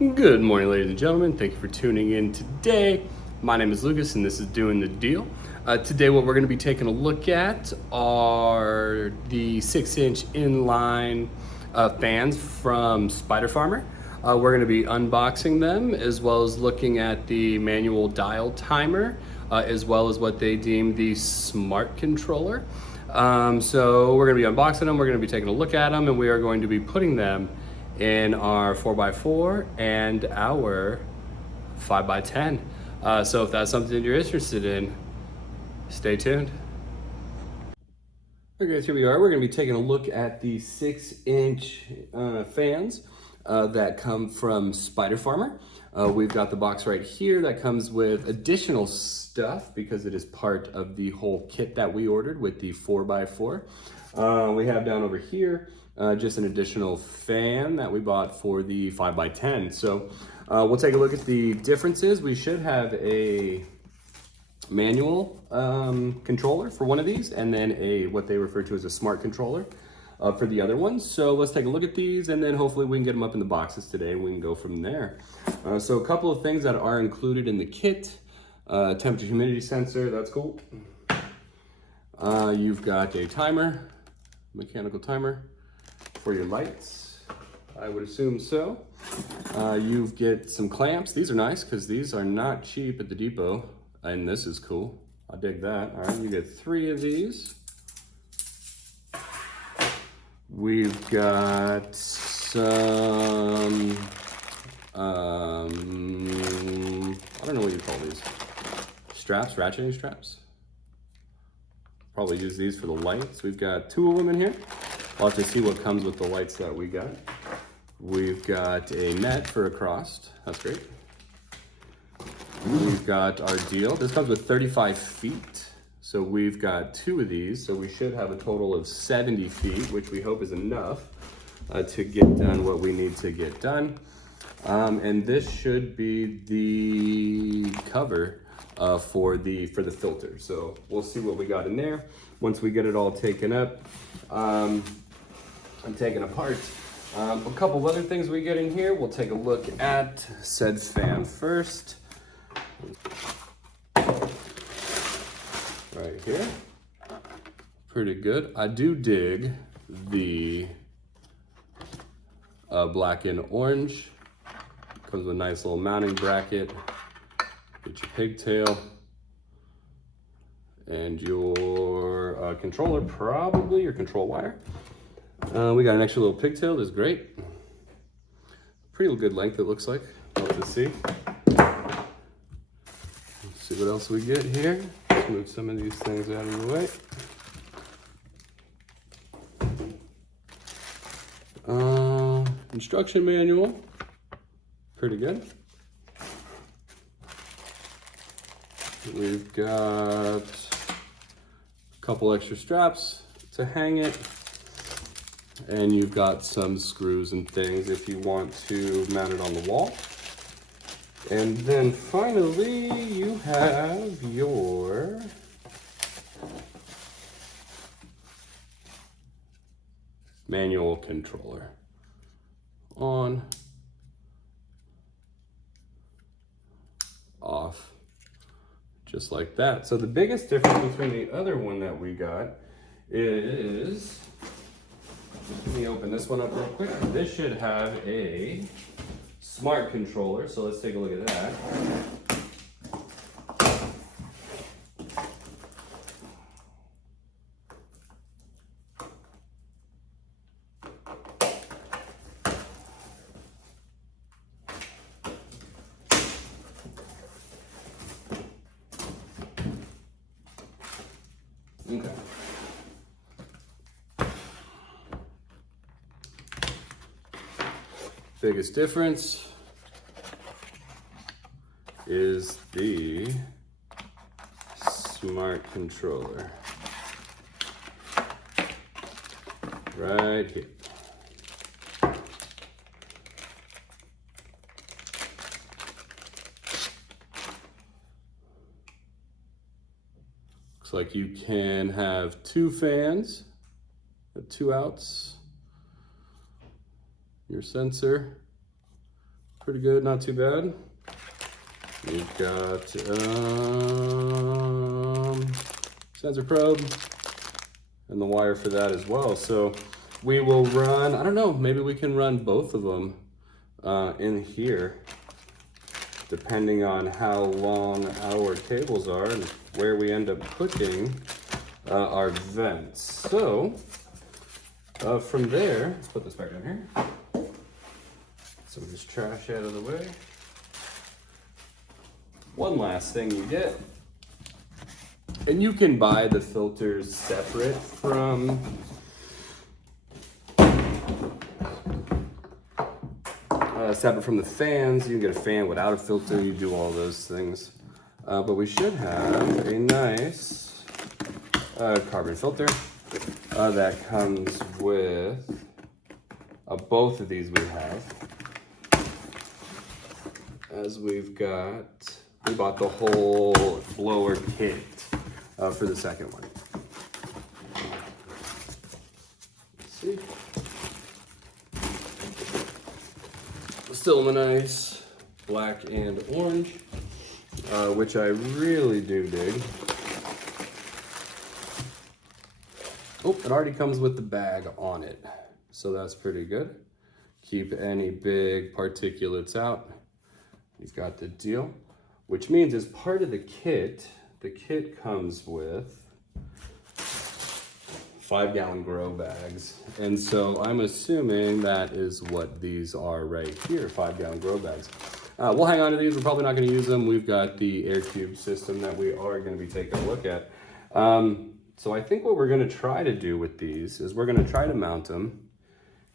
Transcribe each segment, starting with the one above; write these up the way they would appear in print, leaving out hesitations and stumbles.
Good morning, ladies and gentlemen. Thank you for tuning in today. My name is Lucas, and this is Doing the Deal. Today, what we're going to be taking a look at are the 6-inch inline fans from Spider Farmer. We're going to be unboxing them, as well as looking at the manual dial timer, as well as what they deem the smart controller. So we're going to be unboxing them. We're going to be taking a look at them, and we are going to be putting them in our 4x4 and our 5x10. So if that's something you're interested in, stay tuned. Okay, guys, here we are. We're going to be taking a look at the 6-inch fans that come from Spider Farmer. We've got the box right here that comes with additional stuff because it is part of the whole kit that we ordered with the 4x4. We have down over here just an additional fan that we bought for the 5x10. So we'll take a look at the differences. We should have a manual controller for one of these, and then what they refer to as a smart controller for the other ones. So let's take a look at these, and then hopefully we can get them up in the boxes today and we can go from there. So a couple of things that are included in the kit. Temperature humidity sensor, that's cool. You've got a timer, mechanical timer for your lights, I would assume so. You get some clamps. These are nice because these are not cheap at the depot, and this is cool. I dig that. All right, you get 3 of these. We've got some, I don't know what you call these. Straps, ratcheting straps. Probably use these for the lights. We've got 2 of them in here. We'll have to see what comes with the lights that we got. We've got a net for across. That's great. We've got our deal. This comes with 35 feet. So we've got 2 of these. So we should have a total of 70 feet, which we hope is enough to get done what we need to get done. And this should be the cover for the filter. So we'll see what we got in there once we get it all taken up and taken apart. A couple of other things we get in here. We'll take a look at said fan first. Right here. Pretty good. I do dig the black and orange. Comes with a nice little mounting bracket. Get your pigtail. And your controller, probably your control wire. We got an extra little pigtail, that's great. Pretty good length, it looks like. Let's see. Let's see what else we get here. Let's move some of these things out of the way. Instruction manual, pretty good. We've got a couple extra straps to hang it. And you've got some screws and things if you want to mount it on the wall. And then finally, you have your manual controller. On, off, just like that. So the biggest difference between the other one that we got is, let me open this one up real quick. This should have a smart controller, so let's take a look at that. Okay. Biggest difference is the smart controller right here. Looks like you can have 2 fans, 2 outs, your sensor, pretty good, not too bad. We've got sensor probe and the wire for that as well. So we will run, I don't know, maybe we can run both of them in here, depending on how long our cables are and where we end up putting our vents. So from there, let's put this back down here. Some of this trash out of the way. One last thing you get, and you can buy the filters separate from the fans. You can get a fan without a filter, you do all those things. But we should have a nice carbon filter that comes with both of these we have. As we've got, we bought the whole blower kit for the second one. Let's see. Still in the nice black and orange, which I really do dig. Oh, it already comes with the bag on it, so that's pretty good. Keep any big particulates out. You've got the deal, which means as part of the kit comes with 5-gallon grow bags. And so I'm assuming that is what these are right here, 5-gallon grow bags. We'll hang on to these. We're probably not going to use them. We've got the air tube system that we are going to be taking a look at. So I think what we're going to try to do with these is we're going to try to mount them.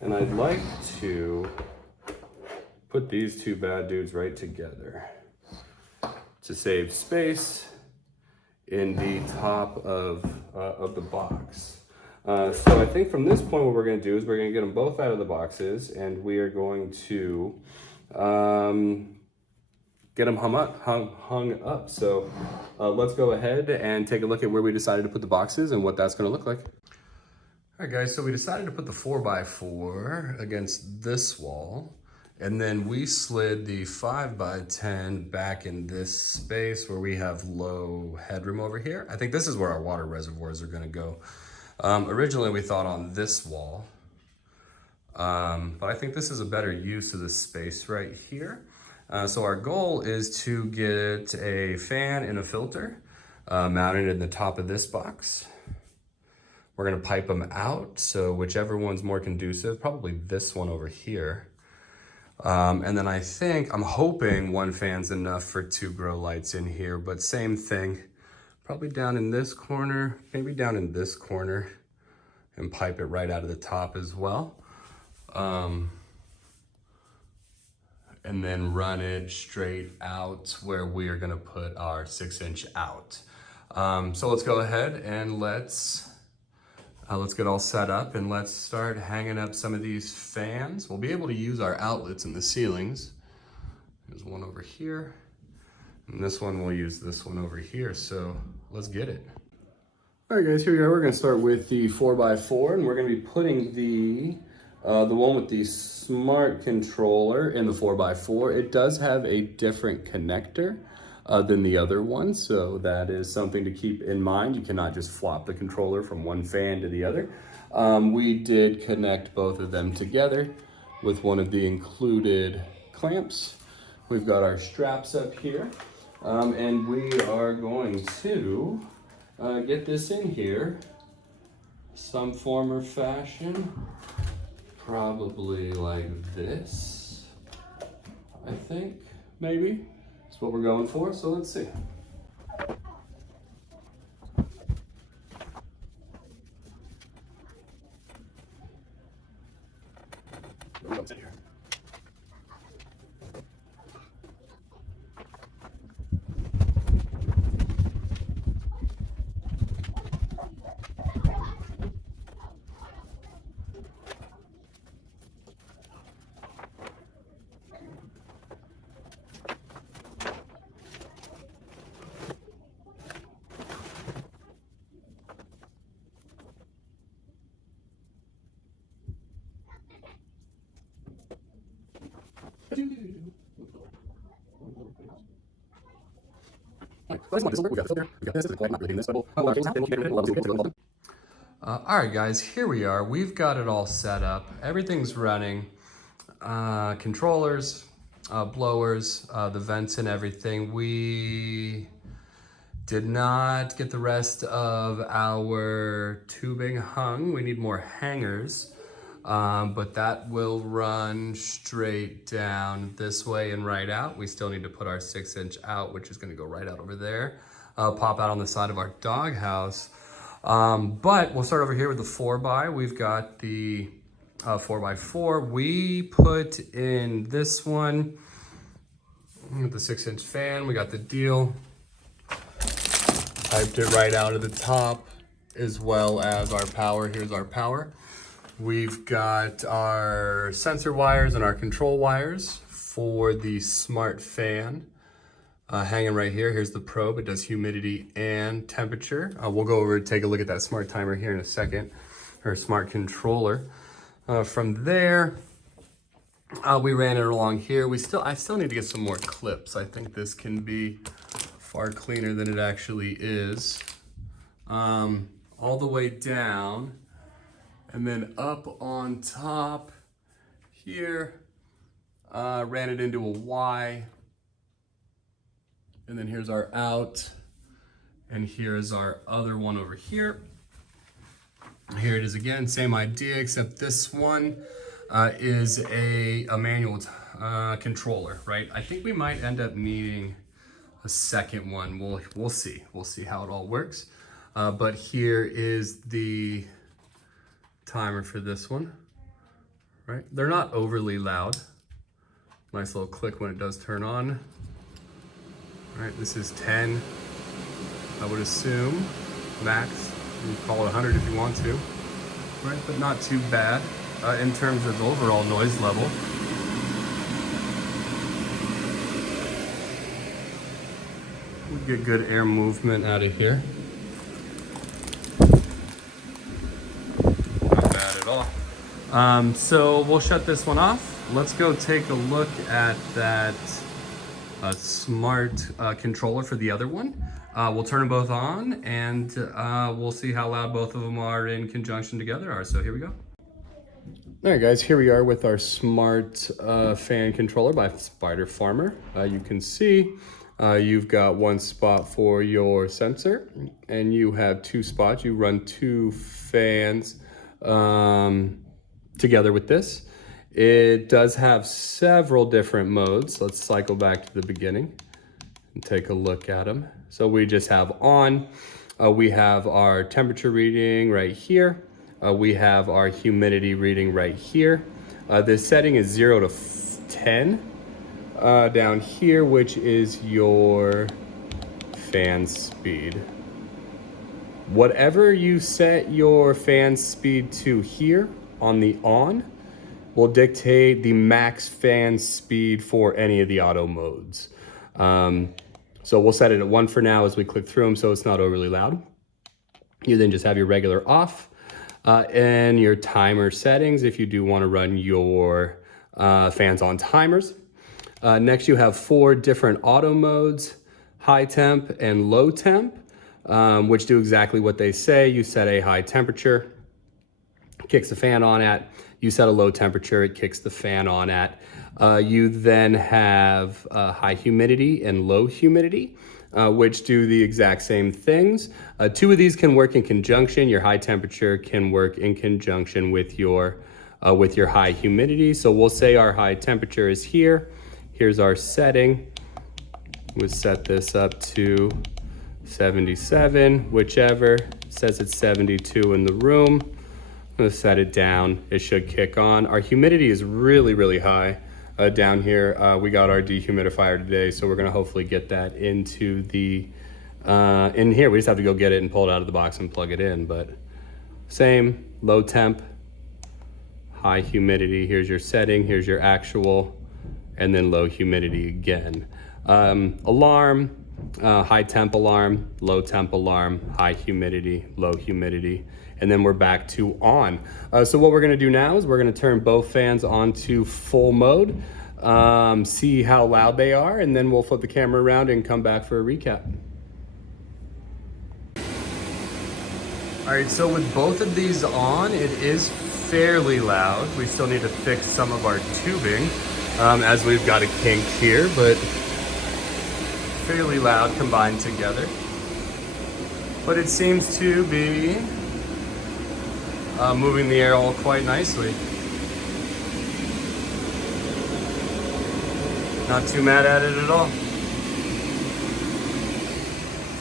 And I'd like to put these two bad dudes right together to save space in the top of the box. So I think from this point what we're going to do is we're going to get them both out of the boxes, and we are going to get them hung up. So let's go ahead and take a look at where we decided to put the boxes and what that's going to look like. All right, guys, so we decided to put the 4x4 against this wall. And then we slid the 5x10 back in this space where we have low headroom over here. I think this is where our water reservoirs are gonna go. Originally we thought on this wall, but I think this is a better use of the space right here. So our goal is to get a fan and a filter mounted in the top of this box. We're gonna pipe them out, so whichever one's more conducive, probably this one over here. And then I'm hoping one fan's enough for 2 grow lights in here, but same thing, probably down in this corner, maybe down in this corner, and pipe it right out of the top as well. And then run it straight out where we are gonna put our 6-inch out. So let's go ahead and let's get all set up and let's start hanging up some of these fans. We'll be able to use our outlets in the ceilings. There's one over here, and this one, we'll use this one over here. So let's get it. All right, guys, here we are. We're gonna start with the 4x4, and we're gonna be putting the one with the smart controller in the 4x4. It does have a different connector than the other one, so that is something to keep in mind. You cannot just flop the controller from one fan to the other. We did connect both of them together with one of the included clamps. We've got our straps up here, and we are going to get this in here some form or fashion, probably like this, I think, maybe. That's what we're going for, so let's see. What's in here? All right, guys, here we are. We've got it all set up. Everything's running. Controllers, blowers, the vents and everything. We did not get the rest of our tubing hung. We need more hangers, but that will run straight down this way and right out. We still need to put our 6-inch out, which is gonna go right out over there, pop out on the side of our doghouse. But we'll start over here with the 4x. We've got the 4x4. We put in this one with the 6-inch fan. We got the deal. Piped it right out of the top, as well as our power. Here's our power. We've got our sensor wires and our control wires for the smart fan hanging right here. Here's the probe. It does humidity and temperature. We'll go over and take a look at that smart timer here in a second, or smart controller. From there, we ran it along here. I still need to get some more clips. I think this can be far cleaner than it actually is. All the way down, and then up on top here, ran it into a Y, and then here's our out, and here's our other one over here. Here it is again, same idea, except this one is a manual controller, right? I think we might end up needing a second one. We'll see. We'll see how it all works. But here is the timer for this one, right? They're not overly loud. Nice little click when it does turn on. All right, this is 10, I would assume, max. You can call it 100 if you want to, right? But not too bad in terms of overall noise level. We get good air movement out of here. Not bad at all. So we'll shut this one off. Let's go take a look at that smart controller for the other one. We'll turn them both on, and we'll see how loud both of them are in conjunction together. So here we go. All right, guys, here we are with our smart fan controller by Spider Farmer. You can see you've got one spot for your sensor, and you have two spots. You run two fans together with this. It does have several different modes. Let's cycle back to the beginning and take a look at them. So we just have on, we have our temperature reading right here. We have our humidity reading right here. This setting is 0 to 10 down here, which is your fan speed. Whatever you set your fan speed to here on the on will dictate the max fan speed for any of the auto modes. So we'll set it at 1 for now as we click through them so it's not overly loud. You then just have your regular off and your timer settings if you do want to run your fans on timers. Next you have 4 different auto modes, high temp and low temp, which do exactly what they say. You set a high temperature, kicks the fan on at. You set a low temperature, it kicks the fan on at. You then have high humidity and low humidity, which do the exact same things. 2 of these can work in conjunction. Your high temperature can work in conjunction with your high humidity. So we'll say our high temperature is here. Here's our setting. We'll set this up to 77, whichever. It says it's 72 in the room. I'm gonna set it down. It should kick on. Our humidity is really, really high down here. We got our dehumidifier today, so we're gonna hopefully get that into the, in here. We just have to go get it and pull it out of the box and plug it in, but same, low temp, high humidity. Here's your setting, here's your actual, and then low humidity again. Alarm, high temp alarm, low temp alarm, high humidity, low humidity, and then we're back to on. So what we're gonna do now is we're gonna turn both fans onto full mode, see how loud they are, and then we'll flip the camera around and come back for a recap. All right, so with both of these on, it is fairly loud. We still need to fix some of our tubing as we've got a kink here, but fairly loud combined together. But it seems to be moving the air all quite nicely. Not too mad at it at all.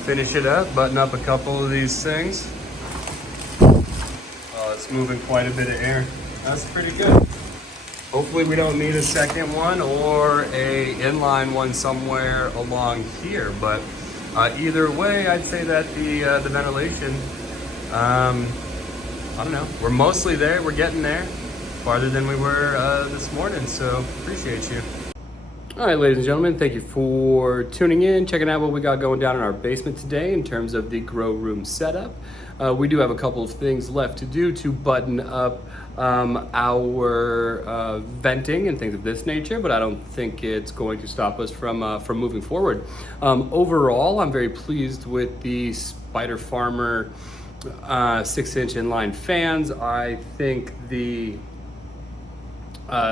Finish it up, button up a couple of these things. Oh, it's moving quite a bit of air. That's pretty good. Hopefully we don't need a second one or a inline one somewhere along here, but either way, I'd say that the ventilation, I don't know, we're mostly there, we're getting there, farther than we were this morning, so appreciate you. All right, ladies and gentlemen, thank you for tuning in, checking out what we got going down in our basement today in terms of the grow room setup. We do have a couple of things left to do to button up our venting and things of this nature, but I don't think it's going to stop us from moving forward. Overall, I'm very pleased with the Spider Farmer 6-inch inline fans. I think the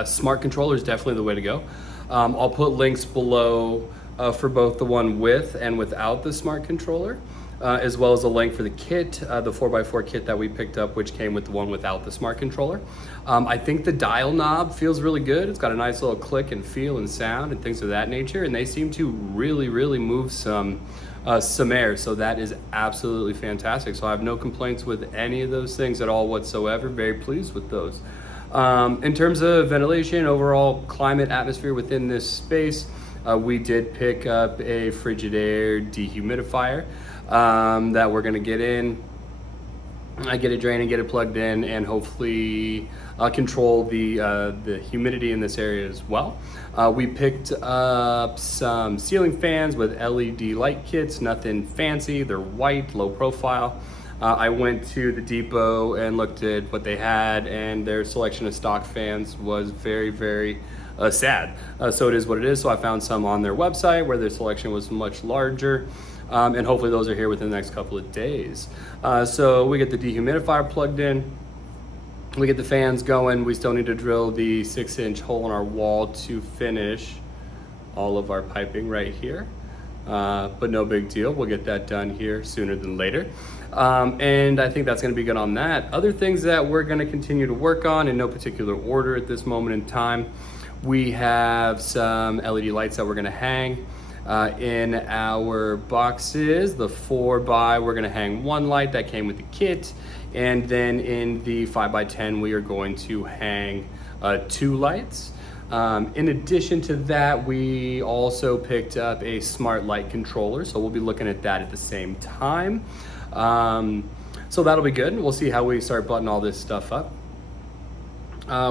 smart controller is definitely the way to go. I'll put links below for both the one with and without the smart controller, as well as a link for the kit, the 4x4 kit that we picked up, which came with the one without the smart controller. I think the dial knob feels really good. It's got a nice little click and feel and sound and things of that nature, and they seem to really move some air, so that is absolutely fantastic. So I have no complaints with any of those things at all whatsoever. Very pleased with those. In terms of ventilation, overall climate atmosphere within this space, we did pick up a Frigidaire dehumidifier that we're gonna get in, get it draining, get it plugged in, and hopefully control the humidity in this area as well. We picked up some ceiling fans with LED light kits, nothing fancy, they're white, low profile. I went to the depot and looked at what they had, and their selection of stock fans was very sad. So it is what it is. So I found some on their website where their selection was much larger, and hopefully those are here within the next couple of days. So we get the dehumidifier plugged in, we get the fans going. We still need to drill the 6-inch hole in our wall to finish all of our piping right here. But no big deal, we'll get that done here sooner than later. And I think that's going to be good on that. Other things that we're going to continue to work on in no particular order at this moment in time. We have some LED lights that we're going to hang in our boxes. The 4x, we're going to hang one light that came with the kit, and then in the 5x10 we are going to hang 2 lights. In addition to that, we also picked up a smart light controller, so we'll be looking at that at the same time. So that'll be good. We'll see how we start buttoning all this stuff up.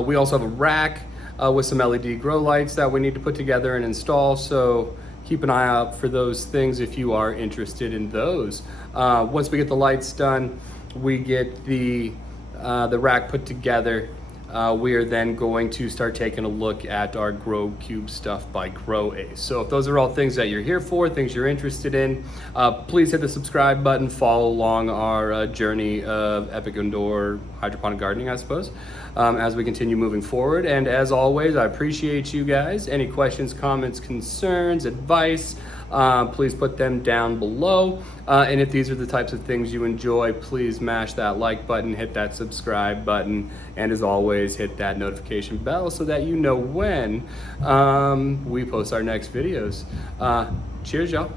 We also have a rack with some LED grow lights that we need to put together and install, so keep an eye out for those things if you are interested in those. Once we get the lights done, we get the rack put together. We are then going to start taking a look at our Grow Cube stuff by Grow Ace. So if those are all things that you're here for, things you're interested in, please hit the subscribe button, follow along our journey of epic indoor hydroponic gardening, I suppose, as we continue moving forward. And as always, I appreciate you guys. Any questions, comments, concerns, advice, please put them down below. And if these are the types of things you enjoy, please mash that like button, hit that subscribe button, and as always, hit that notification bell so that you know when we post our next videos. Cheers, y'all.